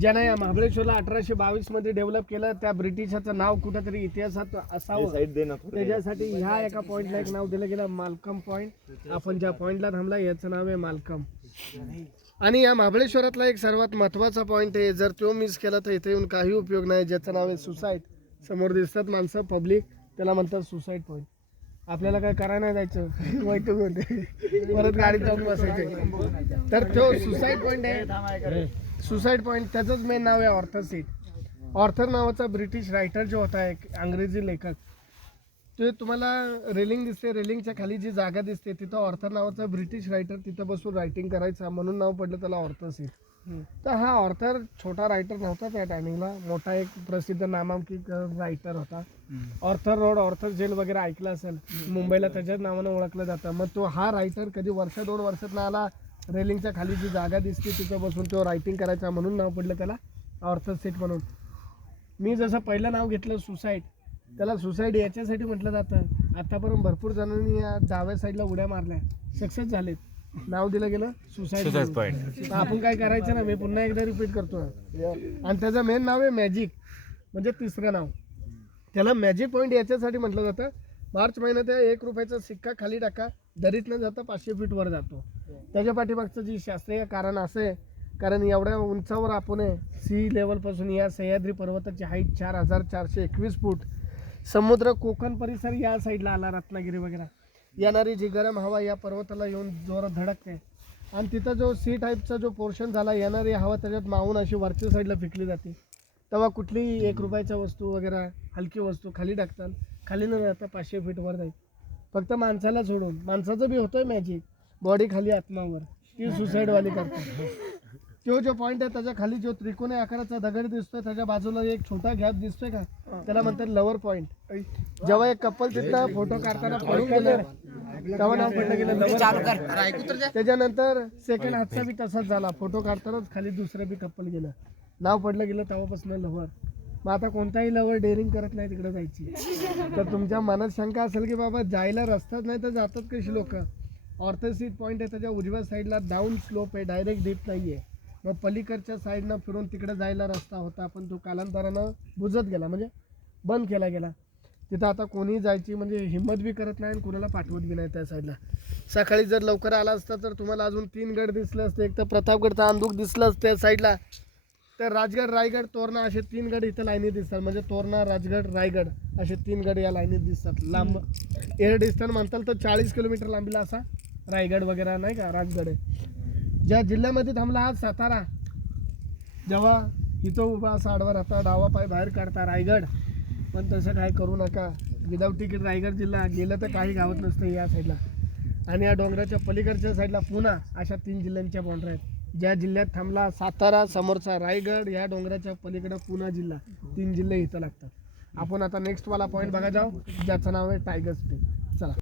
ज्यानं या महाबळेश्वरला 1822 मध्ये डेव्हलप केलं, त्या ब्रिटिशाचं नाव कुठेतरी इतिहासात असावं त्याच्यासाठी ह्या एका पॉइंटला एक नाव दिलं गेलं, मालकम पॉइंट. आपण ज्या पॉइंटला थांबला याचं नाव आहे मालकम. आणि या महाबळेश्वरातला एक सर्वात महत्त्वाचा पॉइंट आहे, जर तो मिस केला तर इथे येऊन काही उपयोग नाही, ज्याचं नाव आहे सुसाईड. समोर दिसतात माणसं पब्लिक, त्याला म्हणतात सुसाईड पॉइंट. आपल्याला काय करायला नाही जायचं, वैतूक होते, परत गाडीत जाऊन बसायचं. तर तो सुसाईड पॉइंट आहे. सुसाईड पॉइंट त्याचंच मेन नाव आहे ऑर्थर सीट. ऑर्थर नावाचा ब्रिटिश रायटर जो होता, एक अंग्रेजी लेखक, ते तुम्हाला रेलिंग दिसते, रेलिंगच्या खाली जी जागा दिसते तिथं ऑर्थर नावाचा ब्रिटिश रायटर तिथं बसून रायटिंग करायचा, म्हणून नाव पडलं त्याला ऑर्थर सीट. तर हा ऑर्थर छोटा रायटर नव्हता त्या टायमिंगला, मोठा एक प्रसिद्ध नामांकित रायटर होता. ऑर्थर रोड, ऑर्थर जेल वगैरे ऐकलं असेल, मुंबईला त्याच्याच नावानं ओळखलं जातं. मग तो हा रायटर कधी वर्ष 2 वर्षात ना आला, रेलिंगच्या खाली जी जागा दिसते तिथं बसून तो रायटिंग करायचा, म्हणून नाव पडलं त्याला ऑर्थर सीट म्हणून. मी जसं पहिलं नाव घेतलं सुसाईड, त्याला सुसाईड याच्यासाठी म्हटलं जातं, आतापर्यंत भरपूर जणांनी या डाव्या साईडला उड्या मारल्या, सक्सेस झालेत, नाव दिलं गेलं सुसाईड पॉईंट. आपण काय करायचं ना, मी पुन्हा एकदा रिपीट करतो. आणि त्याचं मेन नाव आहे मॅजिक, म्हणजे तिसरं नाव. त्याला मॅजिक पॉईंट याच्यासाठी म्हटलं जातं, मार्च महिन्यात 1 रुपयाचा सिक्का खाली टाका, दरीत न जाता 500 फीट वर जातो. त्याच्या पाठीमागचं जी शास्त्रीय कारण असं आहे, कारण एवढ्या उंचावर आपण आहे, सी लेवलपासून या सह्याद्री पर्वताची हाईट 4421 फूट. समुद्र कोकण परिसर या साईडला आला, रत्नागिरी वगैरे. येणारी जी गरम हवा या पर्वताला येऊन जोरात धडकते, आणि तिथं जो सी टाईपचा जो पोर्शन झाला, येणारी हवा त्याच्यात मावून अशी वरच्या साईडला फेकली जाते. तेव्हा कुठलीही 1 रुपयाच्या वस्तू वगैरे हलकी वस्तू खाली टाकतात, खाली न जाता 500 फीट वर जाईल. फक्त माणसाला सोडून, माणसाचं बी होतोय मॅजिक, बॉडी खाली आत्मावर, ती सुसाईडवाली करतात. तो जो पॉईंट आहे त्याच्या खाली जो त्रिकोणी आकाराचा दगड दिसतोय, त्याच्या बाजूला एक छोटा गॅप दिसतोय का, त्याला म्हणतात लवर पॉईंट. जेव्हा एक कपल तिथं फोटो काढताना पळून गेलं तेव्हा नाव पडलं गेलं लवर. त्याच्यानंतर सेकंड हातचा बी तसाच झाला, फोटो काढतानाच खाली दुसरं बी कपल गेलं, नाव पडलं गेलं तेव्हापासून लवर. मग आता कोणताही लवर डेअरिंग करत नाही तिकडे जायची. तर तुमच्या मनात शंका असेल की बाबा जायला रस्ताच नाही तर जातात कशी लोक. ऑर्थर सीट पॉईंट आहे, त्याच्या उजव्या साईडला डाऊन स्लोप आहे, डायरेक्ट डीप नाही आहे. मग पलीकडच्या साईडनं फिरून तिकडे जायला रस्ता होता, पण तो कालांतरानं बुजत गेला, म्हणजे बंद केला गेला. तिथं आता कोणी जायची म्हणजे हिंमत बी करत नाही आणि कुणाला पाठवत बी नाही त्या साईडला. सकाळी जर लवकर आला असता तर तुम्हाला अजून 3 गड दिसले असते. एक तर प्रतापगडचा अंदूक दिसलं असतं त्या साईडला, तर राजगड, रायगड, तोरणा असे 3 गड इथं लाईनीत दिसतात. म्हणजे तोरणा, राजगड, रायगड असे 3 गड या लाईनीत दिसतात. लांब एअर डिस्टन्स म्हणताल तर 40 किलोमीटर लांबीला असा रायगड वगैरे नाही का राजगड आहे. ज्या जिल्ह्यामध्ये थांबला आज सातारा, जेव्हा इथं उभा असा आडवा राहता, डावा पाय बाहेर काढता रायगड. पण तसं काय करू नका, विदाऊट तिकीट रायगड जिल्हा गेलं तर काही गावत नसतं या साईडला. आणि या डोंगराच्या पलीकडच्या साईडला पुणा, अशा 3 जिल्ह्यांच्या बाउंड्री आहेत. ज्या जिल्ह्यात थांबला सातारा, समोरचा रायगड, या डोंगराच्या पलीकडं पुणा जिल्हा, 3 जिल्हे इथं लागतात. आपण आता नेक्स्ट वाला पॉईंट बघा जाऊ, ज्याचं नाव आहे टायगर स्प्रिंग.